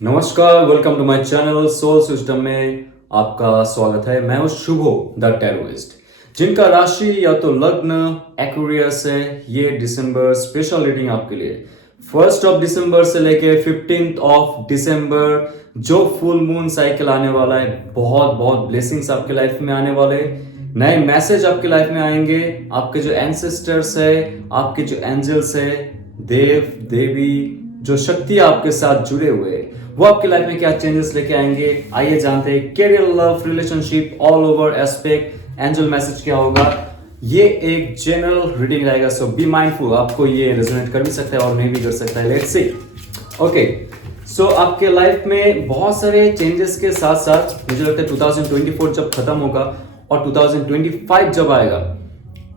नमस्कार, welcome to my channel soul system में आपका स्वागत है। मैं हूं शुभो द टेररिस्ट। जिनका राशि या तो लग्न एक्वेरियस है, ये दिसंबर स्पेशल रीडिंग आपके लिए 1 दिसंबर से लेके 15 दिसंबर जो फुल मून साइकिल आने वाला है, बहुत बहुत ब्लेसिंग्स आपके लाइफ में आने वाले, नए मैसेज आपके लाइफ में आएंगे। आपके जो एंसेस्टर्स है, आपके जो एंजल्स है, देव देवी जो शक्ति आपके साथ जुड़े हुए हैं, वो आपके लाइफ में क्या चेंजेस लेके आएंगे, आइए जानते हैं। Career, love, relationship, all over aspect, angel message क्या होगा। ये एक जनरल रीडिंग रहेगा, सो बी माइंडफुल। आपको ये रेजोनेट कर भी सकता है और नहीं भी कर सकता है। Let's see. ओके, सो आपके लाइफ में बहुत सारे चेंजेस के साथ साथ मुझे लगता है 2024 जब खत्म होगा और 2025 जब आएगा,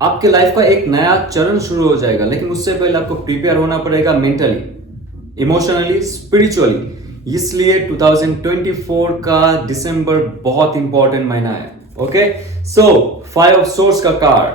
आपके लाइफ का एक नया चरण शुरू हो जाएगा। लेकिन उससे पहले आपको प्रिपेयर होना पड़ेगा मेंटली, इमोशनली, स्पिरिचुअली। इसलिए 2024 का दिसंबर बहुत इंपॉर्टेंट महीना है। ओके, सो 5 ऑफ सोर्स का कार्ड,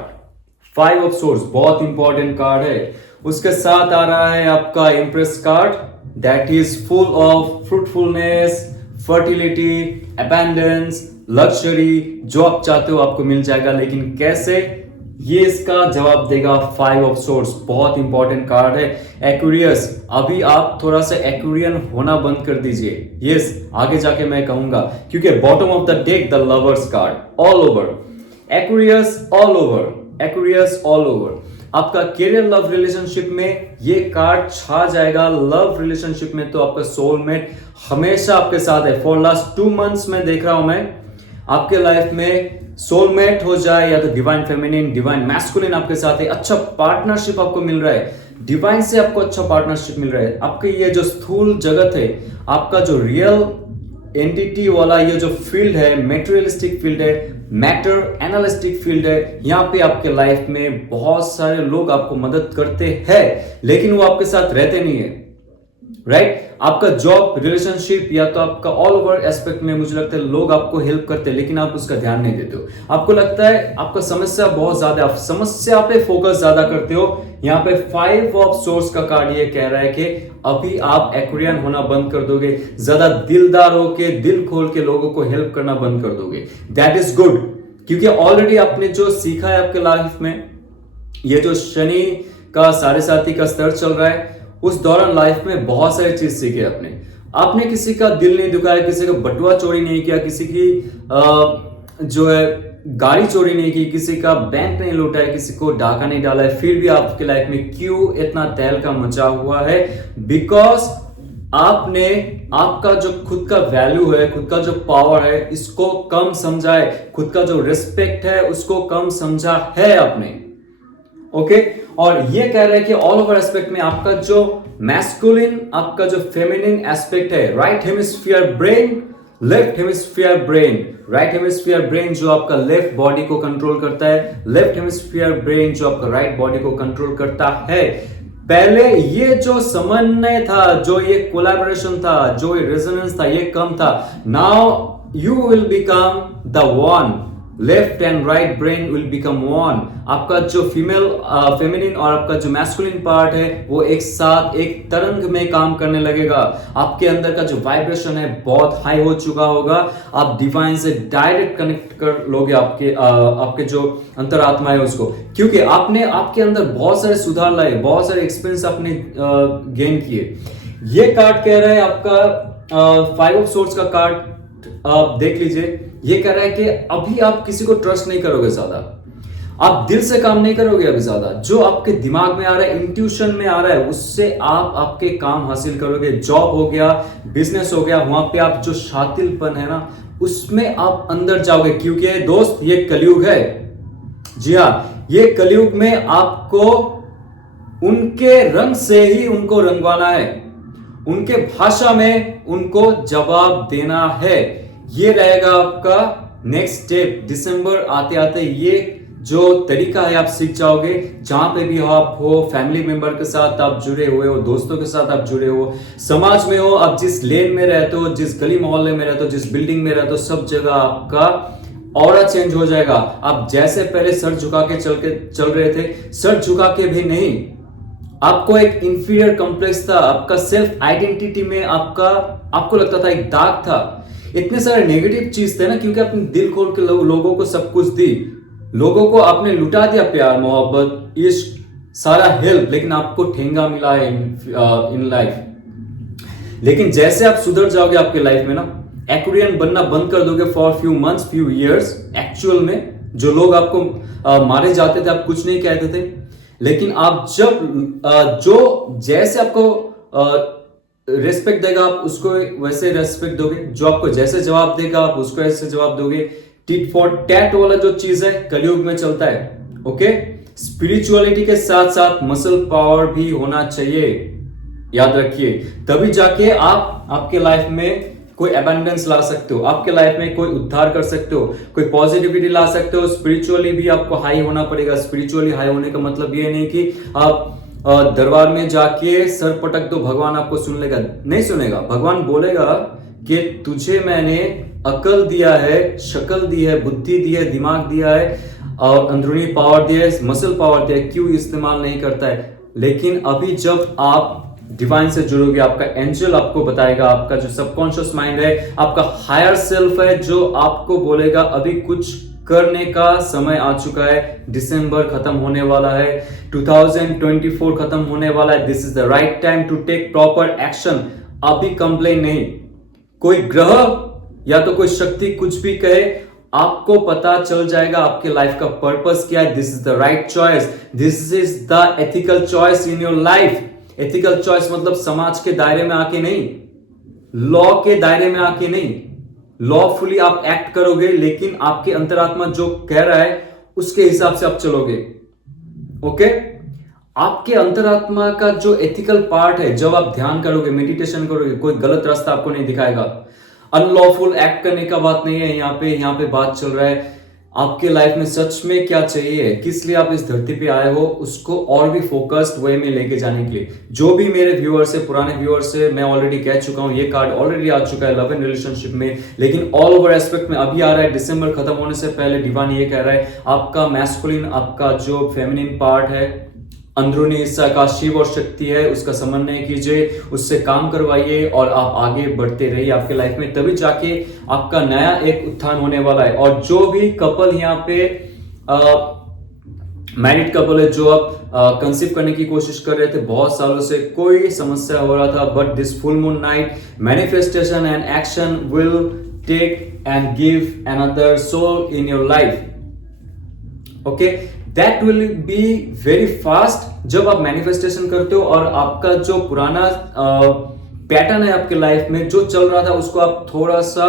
5 ऑफ सोर्स बहुत इंपॉर्टेंट कार्ड है। उसके साथ आ रहा है आपका empress card, that is full of fruitfulness, fertility, abundance, luxury. जो आप चाहते हो आपको मिल जाएगा, लेकिन कैसे, ये इसका जवाब देगा 5 ऑफ सोर्स। बहुत इंपॉर्टेंट कार्ड है। एक्वेरियस, अभी आप थोड़ा सा एक्वेरियन होना बंद कर दीजिए। यस, आगे जाके मैं कहूंगा, क्योंकि bottom of the deck the lovers card, all over Aquarius, all over Aquarius, all over. आपका करियर, लव, रिलेशनशिप में ये कार्ड छा जाएगा। लव रिलेशनशिप में तो आपका सोलमेट हमेशा आपके साथ है। फॉर लास्ट 2 मंथ्स में देख रहा हूं मैं, आपके लाइफ में सोलमेट हो जाए या तो डिवाइन फेमिनिन, डिवाइन मैस्कुलिन आपके साथ है। अच्छा पार्टनरशिप आपको मिल रहा है, डिवाइन से आपको अच्छा पार्टनरशिप मिल रहा है। आपके ये जो स्थूल जगत है, आपका जो रियल एंटिटी वाला ये जो फील्ड है, मेटेरियलिस्टिक फील्ड है, मैटर एनालिस्टिक फील्ड है, यहाँ पे आपके लाइफ में बहुत सारे लोग आपको मदद करते हैं, लेकिन वो आपके साथ रहते नहीं है। राइट, आपका जॉब, रिलेशनशिप या तो आपका ऑल ओवर एस्पेक्ट में मुझे लगता है लोग आपको हेल्प करते हैं, लेकिन आप उसका ध्यान नहीं देते हो। आपको लगता है आपका समस्या बहुत ज्यादा, आप समस्या पे फोकस ज्यादा करते हो। यहाँ पे 5 ऑफ सोर्स का कार्ड ये कह रहा है कि अभी आप एक्वेरियन होना बंद कर दोगे, ज्यादा दिलदार होके, दिल खोल के लोगों को हेल्प करना बंद कर दोगे। दैट इज गुड, क्योंकि ऑलरेडी आपने जो सीखा है आपके लाइफ में, ये जो शनि का साढ़े साथी का स्तर चल रहा है, उस दौरान लाइफ में बहुत सारी चीज सीखी आपने किसी का दिल नहीं दुखाया, किसी का बटुआ चोरी नहीं किया, किसी की जो है गाड़ी चोरी नहीं की, किसी का बैंक नहीं लूटा, किसी को डाका नहीं डाला है। फिर भी आपके लाइफ में क्यों इतना तहलका मचा हुआ है? बिकॉज आपने आपका जो खुद का वैल्यू है, खुद का जो पावर है, इसको कम समझा है। खुद का जो रिस्पेक्ट है उसको कम समझा है आपने। ओके, और ये कह रहा है कि ऑल ओवर एस्पेक्ट में आपका जो मैस्कुलिन, आपका जो फेमिनिन एस्पेक्ट है, right hemisphere brain, left hemisphere brain. Right hemisphere brain जो आपका लेफ्ट बॉडी को कंट्रोल करता है, लेफ्ट हेमिस्फीयर ब्रेन जो आपका राइट बॉडी को कंट्रोल करता है। पहले ये जो समन्वय था, जो ये कोलैबोरेशन था, जो ये रेजोनेंस था, ये कम था। Now you will become the one, left and right brain will become one. आपका जो फीमेल फेमिनिन और आपका जो मैस्कुलिन पार्ट है, वो एक साथ एक तरंग में काम करने लगेगा। आपके अंदर का जो वाइब्रेशन है बहुत हाई हो चुका होगा। आप डिवाइन से डायरेक्ट कनेक्ट कर लोगे, आपके जो अंतरात्मा है उसको, क्योंकि आपने आपके अंदर बहुत सारे सुधार लाए, बहुत सारे एक्सपीरियंस आपने गेन किए। ये कार्ड कह रहा है आपका 5 ऑफ सोर्स का कार्ड, आप देख लीजिए। ये कह रहा है कि अभी आप किसी को ट्रस्ट नहीं करोगे ज्यादा, आप दिल से काम नहीं करोगे अभी ज्यादा। जो आपके दिमाग में आ रहा है, इंट्यूशन में आ रहा है, उससे आप आपके काम हासिल करोगे। जॉब हो गया, बिजनेस हो गया, वहां पे आप जो शातिलपन है ना, उसमें आप अंदर जाओगे। क्योंकि दोस्त, ये कलयुग है। जी हाँ, ये कलयुग में आपको उनके रंग से ही उनको रंगवाना है, उनके भाषा में उनको जवाब देना है। ये रहेगा आपका नेक्स्ट स्टेप। दिसंबर आते आते ये जो तरीका है आप सीख जाओगे। जहां पे भी आप हो, फैमिली मेंबर के साथ आप जुड़े हुए हो, दोस्तों के साथ आप जुड़े हो, समाज में हो, आप जिस लेन में रहते हो, जिस गली मोहल्ले में रहते हो, जिस बिल्डिंग में रहते हो, सब जगह आपका ऑरा चेंज हो जाएगा। आप जैसे पहले सर झुका के चल रहे थे, सर झुका के भी नहीं, आपको एक इंफीरियर कॉम्प्लेक्स था, आपका सेल्फ आइडेंटिटी में आपको लगता था एक दाग था, इतने सारे नेगेटिव चीज थे ना, क्योंकि आपने दिल खोल के लोगों को सब कुछ दी, लोगों को आपने लुटा दिया, प्यार मोहब्बत इश्क सारा हेल्प, लेकिन आपको ठेंगा मिला है इन लाइफ। लेकिन जैसे आप सुधर जाओगे आपके लाइफ में ना, एक्वेरियन बनना बंद कर दोगे for few months few years, actual में जो लोग आपको मारे जाते थे आप कुछ नहीं कहते थे, लेकिन आप जब जो जैसे आपको रेस्पेक्ट देगा आप उसको वैसे रेस्पेक्ट दोगे, जो आपको जैसे जवाब देगा आप उसको ऐसे जवाब दोगे। टिट फॉर टैट वाला जो चीज है कलयुग में चलता है। ओके, स्पिरिचुअलिटी के साथ साथ मसल पावर भी होना चाहिए, याद रखिए, तभी जाके आप आपके लाइफ में कोई एबंडेंस ला सकते हो, आपके लाइफ में कोई उद्धार कर सकते हो, कोई पॉजिटिविटी ला सकते हो। स्पिरिचुअली भी आपको हाई होना पड़ेगा। स्पिरिचुअली हाई होने का मतलब ये नहीं कि आप दरबार में जाके सर पटक दो भगवान आपको सुन लेगा, नहीं सुनेगा। भगवान बोलेगा कि तुझे मैंने अकल दिया है, शक्ल दी है, बुद्धि दी है, दिमाग दिया है और अंदरूनी पावर दिया है, मसल पावर दिया है, क्यों इस्तेमाल नहीं करता है। लेकिन अभी जब आप डिवाइन से जुड़ोगे, आपका एंजल आपको बताएगा, आपका जो सबकॉन्शियस माइंड है, आपका हायर सेल्फ है जो आपको बोलेगा अभी कुछ करने का समय आ चुका है, दिसंबर खत्म होने वाला है, 2024 खत्म होने वाला है, this is the right time to take proper action. अभी कंप्लेन नहीं, कोई ग्रह या तो कोई शक्ति कुछ भी कहे, आपको पता चल जाएगा आपके लाइफ का पर्पस क्या है। This is the right choice, this is the ethical choice in your life. Ethical choice मतलब समाज के दायरे में आके नहीं, लॉ के दायरे में आके नहीं, लॉफुली आप एक्ट करोगे, लेकिन आपके अंतरात्मा जो कह रहा है उसके हिसाब से आप चलोगे। ओके, आपके अंतरात्मा का जो एथिकल पार्ट है, जब आप ध्यान करोगे, मेडिटेशन करोगे, कोई गलत रास्ता आपको नहीं दिखाएगा। अनलॉफुल एक्ट करने का बात नहीं है यहाँ पे बात चल रहा है आपके लाइफ में सच में क्या चाहिए, किस लिए आप इस धरती पे आए हो, उसको और भी फोकस्ड वे में लेके जाने के लिए। जो भी मेरे व्यूअर्स है, पुराने व्यूअर्स है, मैं ऑलरेडी कह चुका हूं, ये कार्ड ऑलरेडी आ चुका है लव एंड रिलेशनशिप में, लेकिन ऑल ओवर एस्पेक्ट में अभी आ रहा है। दिसंबर खत्म होने से पहले डिवाइन ये कह रहा है आपका मैस्कुलिन, आपका जो फेमिनिन पार्ट है, अंदरूनी हिस्सा का शिव और शक्ति है, उसका समन्वय कीजिए, उससे काम करवाइए और आप आगे बढ़ते रहिए आपके लाइफ में, तभी जाके आपका नया एक उत्थान होने वाला है। और जो भी कपल यहाँ पे मैरिड कपल है, जो आप कंसीव करने की कोशिश कर रहे थे बहुत सालों से, कोई समस्या हो रहा था, but this full moon night manifestation and action will take and give another soul in your life. Okay, that will be very fast. जब आप मैनिफेस्टेशन करते हो और आपका जो पुराना पैटर्न है आपके लाइफ में जो चल रहा था, उसको आप थोड़ा सा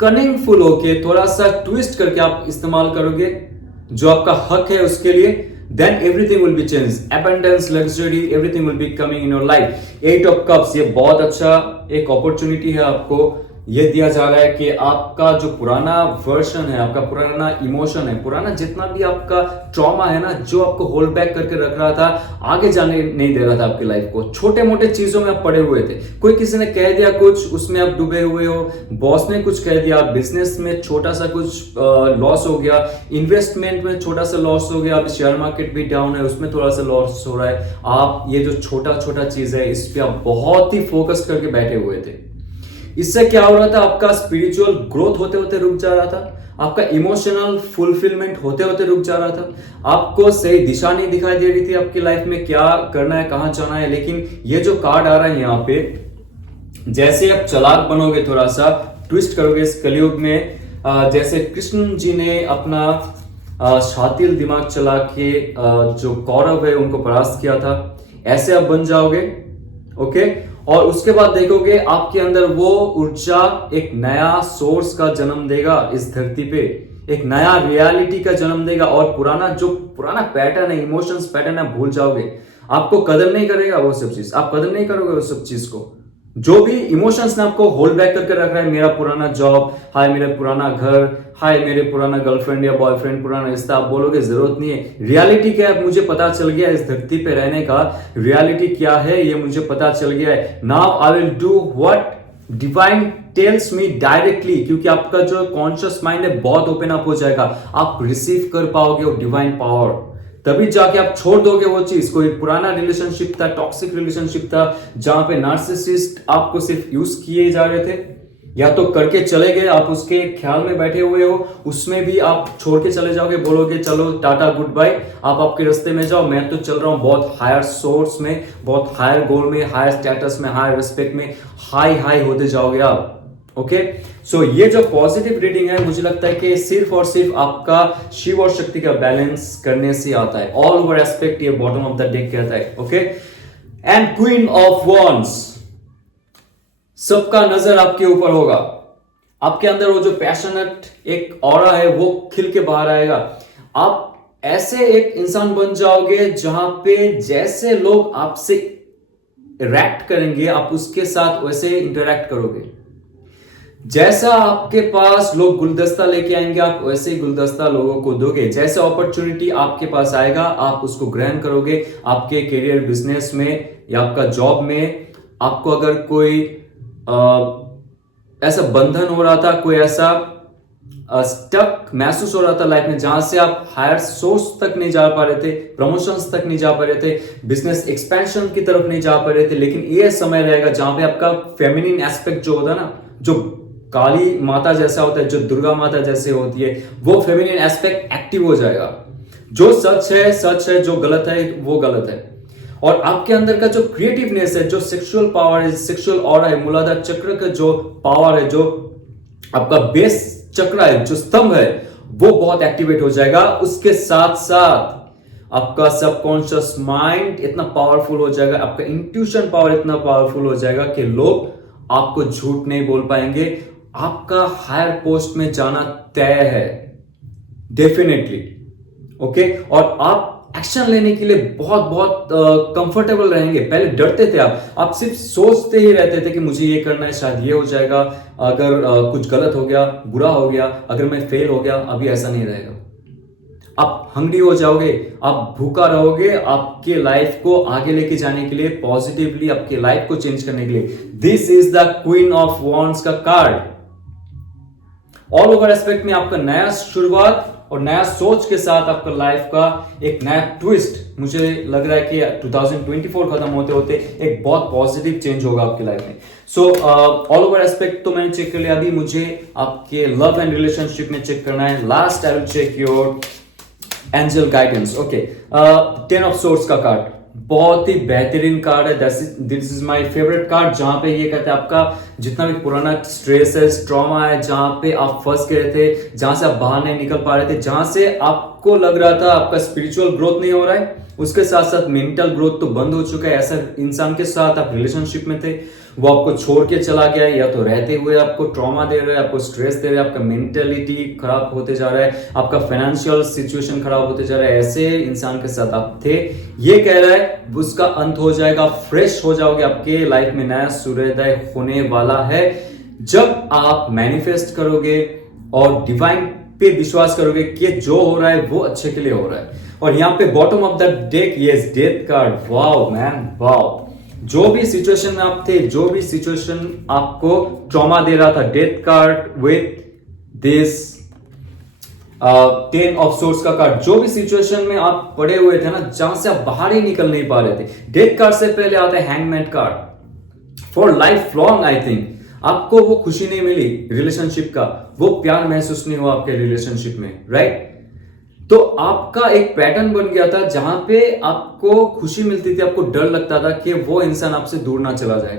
कनिंगफुल होके, थोड़ा सा ट्विस्ट करके आप इस्तेमाल करोगे जो आपका हक है उसके लिए, then everything will be changed, abundance, luxury, everything will be coming in your life। 8 of cups, ये बहुत अच्छा एक अपॉर्चुनिटी है आपको, ये दिया जा रहा है कि आपका जो पुराना वर्जन है, आपका पुराना इमोशन है, पुराना जितना भी आपका ट्रॉमा है ना, जो आपको होल्ड बैक करके रख रहा था, आगे जाने नहीं दे रहा था आपकी लाइफ को, छोटे मोटे चीजों में आप पड़े हुए थे, कोई किसी ने कह दिया कुछ, उसमें आप डूबे हुए हो, बॉस ने कुछ कह दिया, बिजनेस में छोटा सा कुछ लॉस हो गया, इन्वेस्टमेंट में छोटा सा लॉस हो गया, अभी शेयर मार्केट भी डाउन है, उसमें थोड़ा सा लॉस हो रहा है। आप ये जो छोटा छोटा चीज है, इस पे आप बहुत ही फोकस करके बैठे हुए थे। इससे क्या हो रहा था, आपका स्पिरिचुअल ग्रोथ होते होते रुक जा रहा था, आपका इमोशनल फुलफिलमेंट होते होते रुक जा रहा था, आपको सही दिशा नहीं दिखाई दे रही थी आपकी लाइफ में क्या करना है, कहां जाना है। लेकिन ये जो कार्ड आ रहा है यहाँ पे, जैसे आप चालाक बनोगे, थोड़ा सा ट्विस्ट करोगे इस कलयुग में, जैसे कृष्ण जी ने अपना शातिल दिमाग चला के जो कौरव है उनको परास्त किया था, ऐसे आप बन जाओगे। ओके, और उसके बाद देखोगे आपके अंदर वो ऊर्जा एक नया सोर्स का जन्म देगा इस धरती पे, एक नया रियलिटी का जन्म देगा, और पुराना पैटर्न है, इमोशंस पैटर्न है, भूल जाओगे। आपको कदर नहीं करेगा वो सब चीज, आप कदर नहीं करोगे वो सब चीज को, जो भी इमोशंस ने आपको होल्ड बैक करके रख रहा है। मेरा पुराना जॉब, हाय मेरा पुराना घर, हाय मेरे पुराना गर्लफ्रेंड या बॉयफ्रेंड, पुराना रिश्ता, आप बोलोगे जरूरत नहीं है। रियलिटी क्या है मुझे पता चल गया, इस धरती पे रहने का रियलिटी क्या है ये मुझे पता चल गया है। Now I will do what divine tells me directly, क्योंकि आपका जो कॉन्शियस माइंड है बहुत ओपन अप हो जाएगा, आप रिसीव कर पाओगे वो डिवाइन पावर, तभी जाके आप छोड़ दोगे वो चीज। कोई पुराना रिलेशनशिप था, टॉक्सिक रिलेशनशिप था, जहां पे नार्सिसिस्ट आपको सिर्फ यूज किए जा रहे थे, या तो करके चले गए, आप उसके ख्याल में बैठे हुए हो, उसमें भी आप छोड़ के चले जाओगे, बोलोगे चलो टाटा गुड बाय, आप आपके रास्ते में जाओ, मैं तो चल रहा हूं बहुत हायर सोर्स में, बहुत हायर गोल में, हायर स्टेटस में, हायर रिस्पेक्ट में, हाई हाई होते जाओगे आप। ओके, सो ये जो पॉजिटिव रीडिंग है, मुझे लगता है कि सिर्फ और सिर्फ आपका शिव और शक्ति का बैलेंस करने से आता है। ऑल ओवर एस्पेक्ट ये बॉटम ऑफ द डेक कहता है। Okay, and queen of wands, सबका नजर आपके ऊपर होगा, आपके अंदर वो जो पैशनेट एक ऑरा है वो खिल के बाहर आएगा। आप ऐसे एक इंसान बन जाओगे जहां पे जैसे लोग आपसे रिएक्ट करेंगे, आप उसके साथ वैसे इंटरैक्ट करोगे। जैसा आपके पास लोग गुलदस्ता लेके आएंगे, आप वैसे ही गुलदस्ता लोगों को दोगे। जैसे अपॉर्चुनिटी आपके पास आएगा, आप उसको ग्रहण करोगे। आपके करियर, बिजनेस में या आपका जॉब में आपको अगर कोई ऐसा बंधन हो रहा था, कोई ऐसा स्टक महसूस हो रहा था लाइफ में, जहां से आप हायर सोर्स तक नहीं जा पा रहे थे, प्रमोशंस तक नहीं जा पा रहे थे, बिजनेस एक्सपेंशन की तरफ नहीं जा पा रहे थे, लेकिन ये समय रहेगा जहां पे आपका फेमिनिन एस्पेक्ट जो होता है ना, जो काली माता जैसा होता है, जो दुर्गा माता जैसे होती है, वो फेमिनिन एस्पेक्ट एक्टिव हो जाएगा। जो सच है सच है, जो गलत है वो गलत है। और आपके अंदर का जो क्रिएटिवनेस है, जो सेक्सुअल पावर है, सेक्सुअल ऑरा है, मूलाधार चक्र का जो पावर है, जो आपका बेस चक्र है, जो स्तंभ है, वो बहुत एक्टिवेट हो जाएगा। उसके साथ साथ आपका सबकॉन्शियस माइंड इतना पावरफुल हो जाएगा, आपका इंट्यूशन पावर इतना पावरफुल हो जाएगा कि लोग आपको झूठ नहीं बोल पाएंगे। आपका हायर पोस्ट में जाना तय है डेफिनेटली। ओके, और आप एक्शन लेने के लिए बहुत बहुत कंफर्टेबल रहेंगे। पहले डरते थे आप सिर्फ सोचते ही रहते थे कि मुझे ये करना है, शायद ये हो जाएगा, अगर कुछ गलत हो गया, बुरा हो गया, अगर मैं फेल हो गया। अभी ऐसा नहीं रहेगा। आप हंग्री हो जाओगे, आप भूखा रहोगे आपके लाइफ को आगे लेके जाने के लिए, पॉजिटिवली आपके लाइफ को चेंज करने के लिए। This is the queen of wands का कार्ड। ऑल ओवर एस्पेक्ट में आपका नया शुरुआत और नया सोच के साथ आपका लाइफ का एक नया ट्विस्ट, मुझे लग रहा है कि 2024 खत्म होते होते एक बहुत पॉजिटिव चेंज होगा आपकी लाइफ में। सो ऑल ओवर एस्पेक्ट तो मैंने चेक कर लिया। अभी मुझे आपके लव एंड रिलेशनशिप में चेक करना है। Last I will check your angel guidance. Okay, 10 of swords का कार्ड बहुत ही बेहतरीन कार्ड है। This is my favourite card, जहां पे ये कहते हैं आपका जितना भी पुराना स्ट्रेस है, ट्रॉमा है, जहां पे आप फंस गए थे, जहां से आप बाहर नहीं निकल पा रहे थे, जहां से आपको लग रहा था आपका स्पिरिचुअल ग्रोथ नहीं हो रहा है, उसके साथ साथ मेंटल ग्रोथ तो बंद हो चुका है। ऐसा इंसान के साथ आप रिलेशनशिप में थे, वो आपको छोड़ के चला गया है, या तो रहते हुए आपको ट्रॉमा दे रहा है, आपको स्ट्रेस दे रहा है, आपका मेंटेलिटी खराब होते जा रहा है, आपका फाइनेंशियल सिचुएशन खराब होते जा रहा है। ऐसे इंसान के साथ आप थे, ये कह रहा है उसका अंत हो जाएगा, फ्रेश हो जाओगे, आपके लाइफ में नया सूर्योदय होने वाला है जब आप मैनिफेस्ट करोगे और डिवाइन पे विश्वास करोगे कि जो हो रहा है वो अच्छे के लिए हो रहा है। और यहाँ पे bottom of the deck yes death card. Wow man wow, जो भी सिचुएशन में आप थे, जो भी सिचुएशन आपको ट्रॉमा दे रहा था, death card with this 10 of swords का कार्ड, जो भी सिचुएशन में आप पड़े हुए थे ना, जहां से आप बाहर ही निकल नहीं पा रहे थे। डेथ कार्ड से पहले आता है hangman card. For life long I think आपको वो खुशी नहीं मिली रिलेशनशिप का, वो प्यार महसूस नहीं हुआ आपके रिलेशनशिप में, राइट? तो आपका एक पैटर्न बन गया था जहां पे आपको खुशी मिलती थी, आपको डर लगता था कि वो इंसान आपसे दूर ना चला जाए,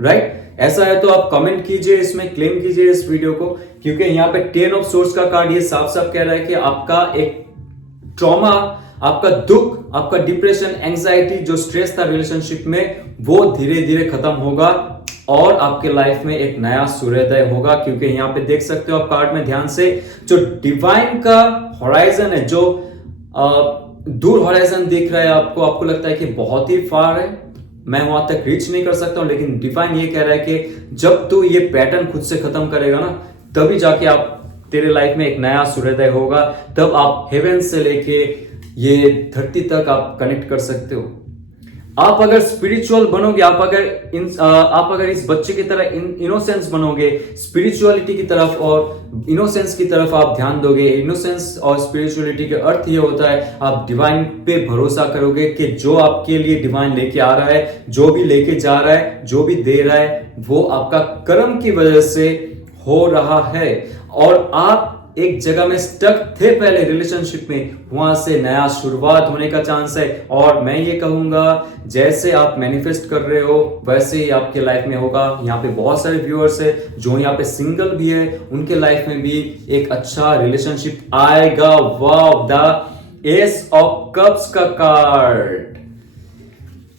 राइट? ऐसा है तो आप कमेंट कीजिए, इसमें क्लेम कीजिए इस वीडियो को, क्योंकि यहाँ पे 10 ऑफ सोर्ड्स का कार्ड ये साफ साफ कह रहा है कि आपका एक ट्रॉमा, आपका दुख, आपका डिप्रेशन, एंजाइटी, जो स्ट्रेस था रिलेशनशिप में, वो धीरे धीरे खत्म होगा और आपके लाइफ में एक नया सूर्योदय होगा। क्योंकि यहाँ पे देख सकते हो आप कार्ड में ध्यान से, जो डिवाइन का हॉराइजन है, जो दूर हॉराइजन दिख रहा है आपको, आपको लगता है कि बहुत ही फार है, मैं वहां तक रीच नहीं कर सकता हूं, लेकिन डिवाइन ये कह रहा है कि जब तू ये पैटर्न खुद से खत्म करेगा ना, तभी जाके आप तेरे लाइफ में एक नया सूर्योदय होगा, तब आप हेवन से लेके ये धरती तक आप कनेक्ट कर सकते हो। आप अगर स्पिरिचुअल बनोगे, आप अगर इस बच्चे की तरह इनोसेंस बनोगे, स्पिरिचुअलिटी की तरफ और इनोसेंस की तरफ आप ध्यान दोगे। इनोसेंस और स्पिरिचुअलिटी का अर्थ ये होता है आप डिवाइन पे भरोसा करोगे कि जो आपके लिए डिवाइन लेके आ रहा है, जो भी लेके जा रहा है, जो भी दे रहा है, वो आपका कर्म की वजह से हो रहा है। और आप एक जगह में स्टक थे पहले रिलेशनशिप में, वहां से नया शुरुआत होने का चांस है। और मैं ये कहूंगा जैसे आप मैनिफेस्ट कर रहे हो वैसे ही आपके लाइफ में होगा। यहाँ पे बहुत सारे व्यूअर्स है जो यहाँ पे सिंगल भी है, उनके लाइफ में भी एक अच्छा रिलेशनशिप आएगा। वाव, द एस ऑफ कप्स का कार्ड।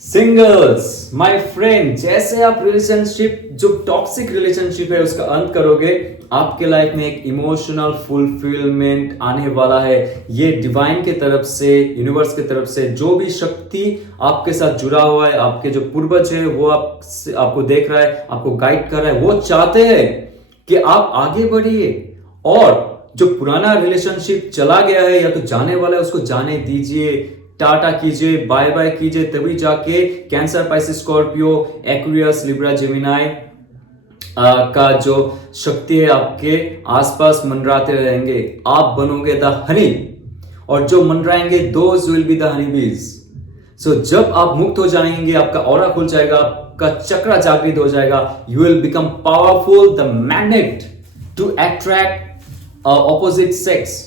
सिंगल्स माय फ्रेंड, जैसे आप रिलेशनशिप, जो टॉक्सिक रिलेशनशिप है उसका अंत करोगे, आपके लाइफ में एक इमोशनल फुलफिलमेंट आने वाला है। ये डिवाइन के तरफ से, यूनिवर्स की तरफ से जो भी शक्ति आपके साथ जुड़ा हुआ है, आपके जो पूर्वज है वो आपको देख रहा है, आपको गाइड कर रहा है। वो चाहते हैं कि आप आगे बढ़िए और जो पुराना रिलेशनशिप चला गया है या तो जाने वाला है उसको जाने दीजिए, टाटा कीजिए, बाय बाय कीजिए। तभी जाके cancer, Pisces, Scorpio, Aquarius, Libra, Gemini का जो शक्ति है आपके आसपास मंडराते रहेंगे। आप बनोगे द हनी, और जो मंडराएंगे those will be the honey bees. So जब आप मुक्त हो जाएंगे, आपका ऑरा खुल जाएगा, आपका चक्र जागृत हो जाएगा, you will become powerful, the magnet to attract opposite sex,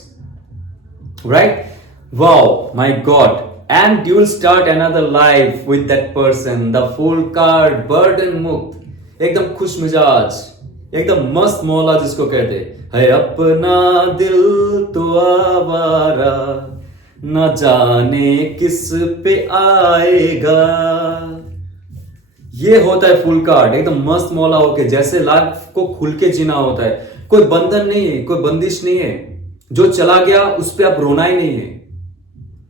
right? Wow, my God. And you will start another life with that person. The full card, burden मुक्त, एकदम खुश मिजाज, एकदम मस्त मौला जिसको कहते है। अपना दिल तो आवारा, न जाने किस पे आएगा। ये होता है फुल कार्ड, एकदम मस्त मौला होके, जैसे लाइफ को खुल के जीना होता है। कोई बंधन नहीं है, कोई बंदिश नहीं है। जो चला गया उस पर आप रोना ही नहीं है,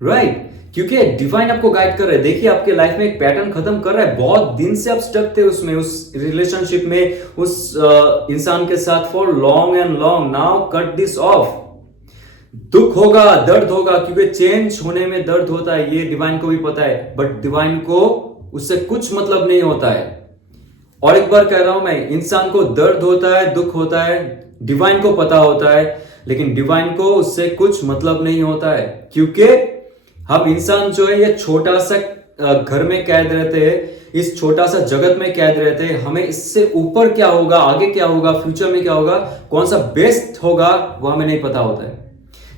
राइट? क्योंकि डिवाइन आपको गाइड कर रहा है। देखिए आपके लाइफ में एक पैटर्न खत्म कर रहा है। बहुत दिन से आप स्टक थे उसमें, उस रिलेशनशिप में, उस इंसान के साथ for long and long. Now cut this of. दुख होगा, दर्द होगा, क्योंकि चेंज होने में दर्द होता है, ये डिवाइन को भी पता है। बट डिवाइन को उससे कुछ मतलब नहीं होता है। और एक बार कह रहा हूं मैं, इंसान को दर्द होता है, दुख होता है, डिवाइन को पता होता है, लेकिन डिवाइन को उससे कुछ मतलब नहीं होता है। क्योंकि हम इंसान जो है ये छोटा सा घर में कैद रहते हैं, इस छोटा सा जगत में कैद रहते हैं। हमें इससे ऊपर क्या होगा, आगे क्या होगा, फ्यूचर में क्या होगा, कौन सा बेस्ट होगा, वो हमें नहीं पता होता है।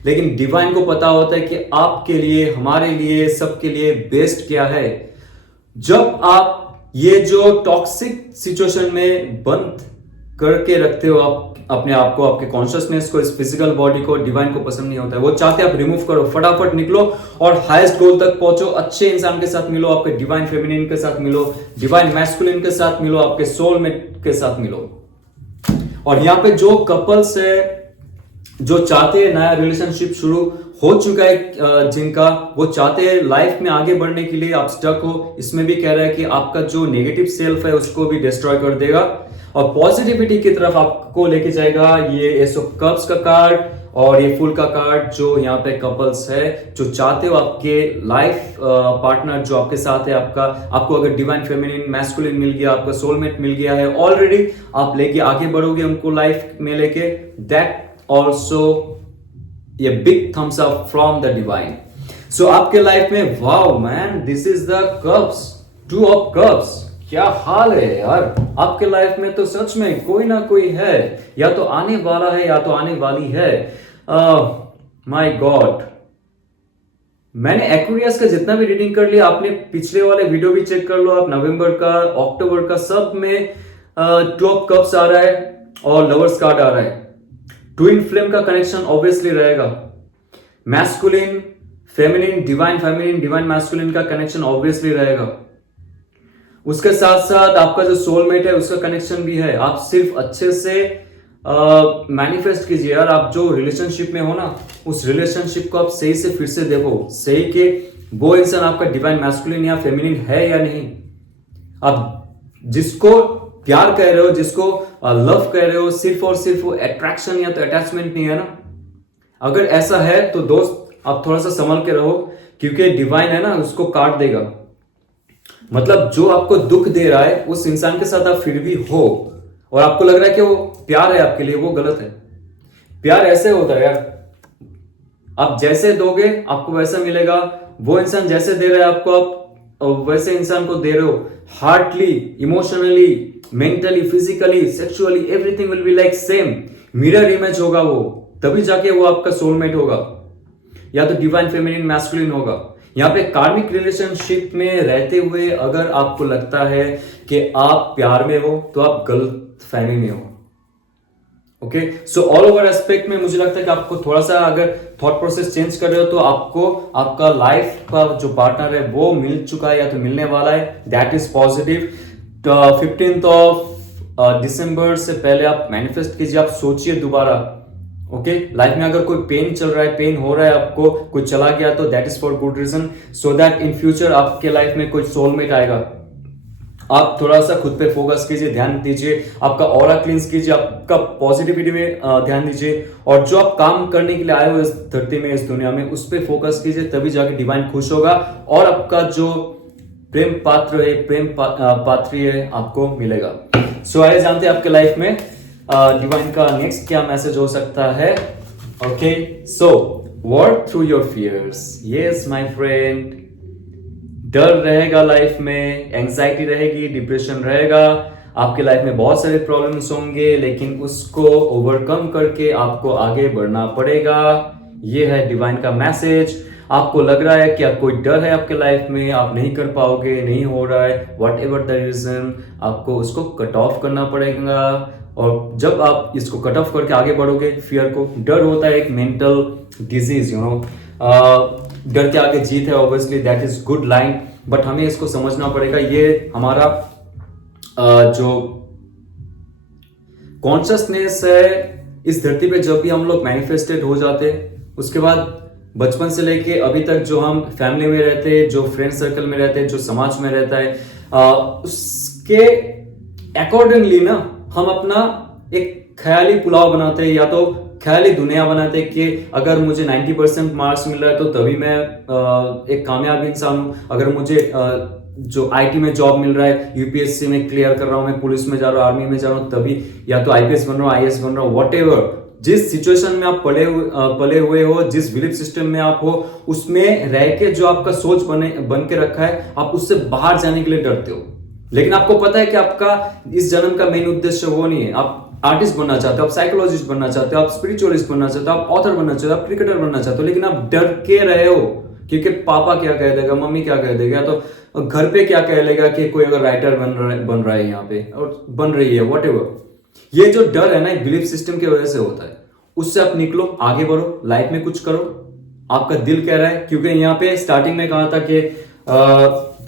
लेकिन डिवाइन को पता होता है कि आपके लिए, हमारे लिए, सबके लिए बेस्ट क्या है। जब आप ये जो टॉक्सिक सिचुएशन में बंद करके रखते हो आप अपने आप को, आपके कॉन्शियसनेस को, इस फिजिकल बॉडी को, डिवाइन को पसंद नहीं होता है। वो चाहते हैं आप रिमूव करो, फटाफट निकलो और हाईएस्ट गोल तक पहुंचो। अच्छे इंसान के साथ मिलो, आपके डिवाइन फेमिनिन के साथ मिलो, डिवाइन मैस्कुलिन के साथ मिलो, आपके सोलमेट के साथ मिलो। और यहाँ पे जो कपल्स है जो चाहते हैं नया रिलेशनशिप शुरू हो चुका है जिनका, वो चाहते हैं लाइफ में आगे बढ़ने के लिए, आप स्टक हो, इसमें भी कह रहा है कि आपका जो नेगेटिव सेल्फ है उसको भी डिस्ट्रॉय कर देगा और पॉजिटिविटी की तरफ आपको लेके जाएगा। ये एस ऑफ कप्स का कार्ड और ये फुल का कार्ड, जो यहाँ पे कपल्स है जो चाहते हो आपके लाइफ पार्टनर जो आपके साथ है, आपको अगर डिवाइन फेमिनिन मैस्कुलिन मिल गया, आपका सोलमेट मिल गया है ऑलरेडी, आप लेके आगे बढ़ोगे उनको लाइफ में लेके। दैट ऑल्सो ये big thumbs up from the divine. So आपके लाइफ में, wow man, this is the cups, two of cups. क्या हाल है यार, आपके लाइफ में तो सच में कोई ना कोई है, या तो आने वाला है या तो आने वाली है। माय गॉड, मैंने एक्वेरियस का जितना भी रीडिंग कर लिया, आपने पिछले वाले वीडियो भी चेक कर लो आप, नवंबर का, अक्टूबर का, सब में टू ऑफ कप्स आ रहा है और लवर्स कार्ड आ रहा है। ट्विन फ्लेम का कनेक्शन ऑब्वियसली रहेगा। मैस्कुलिन फेमिनिन, डिवाइन मैस्कुलिन का कनेक्शन ऑब्वियसली रहेगा। उसके साथ साथ आपका जो सोलमेट है उसका कनेक्शन भी है। आप सिर्फ अच्छे से मैनिफेस्ट कीजिए यार। आप जो रिलेशनशिप में हो ना, उस रिलेशनशिप को आप सही से फिर से देखो, सही के वो इंसान आपका डिवाइन मैस्कुलिन या फेमिनिन है या नहीं। आप जिसको प्यार कह रहे हो, जिसको लव कह रहे हो, सिर्फ और सिर्फ वो अट्रैक्शन या तो अटैचमेंट नहीं है ना। अगर ऐसा है तो दोस्त आप थोड़ा सा संभल के रहो, क्योंकि डिवाइन है ना, उसको काट देगा। मतलब जो आपको दुख दे रहा है उस इंसान के साथ आप फिर भी हो और आपको लग रहा है कि वो प्यार है आपके लिए, वो गलत है। प्यार ऐसे होता है यार, आप जैसे दोगे आपको वैसा मिलेगा। वो इंसान जैसे दे रहा है आपको, आप वैसे इंसान को दे रहे हो। Heartly, emotionally, mentally, physically, sexually, everything will be like same. Mirror image होगा वो, तभी जाके वो आपका सोलमेट होगा, या तो डिवाइन फेमिनिन मैस्कुलिन होगा। यहाँ पे कार्मिक रिलेशनशिप में रहते हुए अगर आपको लगता है कि आप प्यार में हो तो आप गलत फहमी में हो। Okay, so all over aspect में मुझे लगता है कि आपको थोड़ा सा अगर थॉट प्रोसेस चेंज कर रहे हो तो आपको आपका लाइफ का जो पार्टनर है वो मिल चुका है या तो मिलने वाला है, that is positive. 15th of December से पहले आप मैनिफेस्ट कीजिए, आप सोचिए दोबारा। ओके, लाइफ में अगर कोई पेन चल रहा है, पेन हो रहा है आपको, कोई चला गया, तो that is for good reason, so that in future आपके लाइफ में कोई सोलमेट आएगा। आप थोड़ा सा खुद पे फोकस कीजिए, ध्यान दीजिए, आपका ऑरा क्लींस कीजिए, आपका पॉजिटिविटी में ध्यान दीजिए, और जो आप काम करने के लिए आए हो इस धरती में, इस दुनिया में, उस पर फोकस कीजिए, तभी जाके डिवाइन खुश होगा और आपका जो प्रेम पात्र है, प्रेम पात्री है, आपको मिलेगा। सो आइए जानते हैं आपके लाइफ में डिवाइन का नेक्स्ट क्या मैसेज हो सकता है। Okay, so work through your fears. Yes my friend, डर रहेगा लाइफ में, एंजाइटी रहेगी, डिप्रेशन रहेगा, आपके लाइफ में बहुत सारे प्रॉब्लम्स होंगे, लेकिन उसको ओवरकम करके आपको आगे बढ़ना पड़ेगा। ये है डिवाइन का मैसेज। आपको लग रहा है कि कोई डर है आपके लाइफ में, आप नहीं कर पाओगे, नहीं हो रहा है, वट एवर द रीजन, आपको उसको कट ऑफ करना पड़ेगा। और जब आप इसको कट ऑफ करके आगे बढ़ोगे, फियर को, डर होता है एक मेंटल डिजीज, यू नो, डर के आगे जीत है, obviously that is good line, but हमें इसको समझना पड़ेगा। ये हमारा जो कॉन्शियसनेस है इस धरती पे, जब भी हम लोग मैनिफेस्टेड हो जाते, उसके बाद बचपन से लेके अभी तक जो हम फैमिली में रहते हैं, जो फ्रेंड सर्कल में रहते हैं, जो समाज में रहता है, उसके अकॉर्डिंगली ना हम अपना एक ख्याली पुलाव बनाते हैं, या तो ख्याली दुनिया बनाते हैं कि अगर मुझे 90% मार्क्स मिल रहा है तो तभी मैं एक कामयाब इंसान हूं। अगर मुझे जो आईटी में जॉब मिल रहा है, यूपीएससी में क्लियर कर रहा हूं, मैं पुलिस में जा रहा हूं, आर्मी में जा रहा हूं, तभी, या तो आईपीएस बन रहा हूं, आईएएस बन रहा हूं, व्हाटएवर, जिस सिचुएशन में आप पले हुए हो, जिस बिलीफ सिस्टम में आप हो, उसमें रह के जो आपका सोच बन के रखा है, आप उससे बाहर जाने के लिए डरते हो। लेकिन आपको पता है कि आपका इस जन्म का मेन उद्देश्य वो नहीं है। आप आर्टिस्ट बनना चाहते हो, आप साइकोलॉजिस्ट बनना चाहते हो, आप स्पिरिचुअलिस्ट बनना चाहते हो, आप ऑथर बनना चाहते हो, आप क्रिकेटर बनना चाहते हो, लेकिन आप डर के रहे हो क्योंकि पापा क्या कह देगा, मम्मी क्या कह देगा, तो घर पे क्या कह लेगा कि कोई अगर राइटर बन रहा है यहाँ पे और बन रही है, व्हाटएवर। ये जो डर है ना, बिलीफ सिस्टम की वजह से होता है। उससे आप निकलो, आगे बढ़ो, लाइफ में कुछ करो, आपका दिल कह रहा है। क्योंकि यहाँ पे स्टार्टिंग में कहा था कि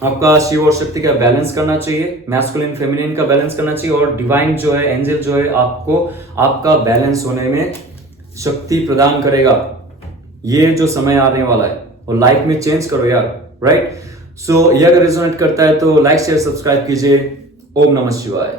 आपका शिव और शक्ति का बैलेंस करना चाहिए, मैस्कुलिन फेमिनिन का बैलेंस करना चाहिए, और डिवाइन जो है, एंजल जो है, आपको आपका बैलेंस होने में शक्ति प्रदान करेगा। ये जो समय आने वाला है, और लाइफ में चेंज करो यार, राइट। सो ये अगर रेजोनेट करता है तो लाइक शेयर सब्सक्राइब कीजिए। ओम नमः शिवाय।